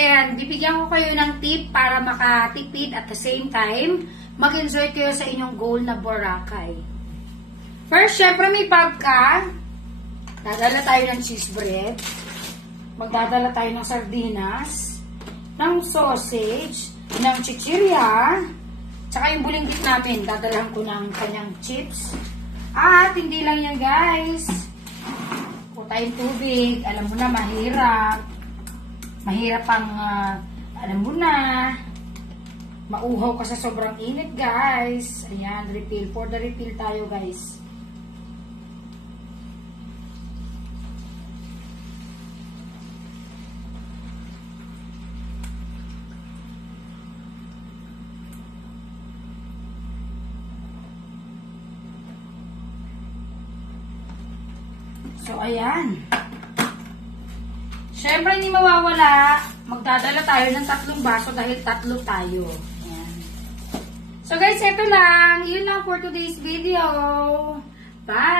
Ayan, bibigyan ko kayo ng tip para makatipid at the same time, mag-enjoy kayo sa inyong goal na Boracay. First, syempre may pagka. Dadala tayo ng cheese bread. Magdadala tayo ng sardinas, ng sausage, ng chichirya, tsaka yung bulinggit namin, dadalhan ko ng kanyang chips. At hindi lang yan guys. Kung tayong tubig, alam mo na, mahirap. Mahirap ang, alam mo na, mauhaw ka sa sobrang init guys. Ayan, refill. For the refill tayo guys. So, ayan. Siyempre, hindi mawawala. Magdadala tayo ng 3 baso dahil 3 tayo. Ayan. So, guys, ito lang. Yun lang for today's video. Bye!